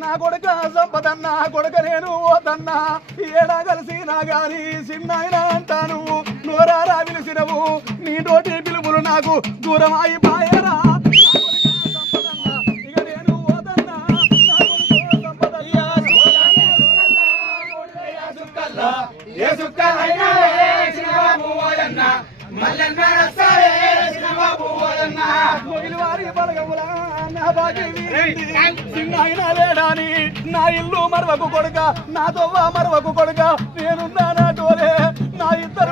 నా కొడుక సంపదన్నా కొడుక నేను ఓతన్నా ఏడా కలిసి నా గాని చిన్నాయన అంటాను నోరారా పిలిచినవు నీ నోటి పిలుపులు నాకు దూరం అయిపోయారా ఇక నేను ఓతన్నా నా కొడుకు సంపదన్నా లేడాని నా ఇల్లు మరవకు కొడుక నా తొవ్వ మరవకు కొడుక నేనున్నా నా డోలే నా ఇద్దరు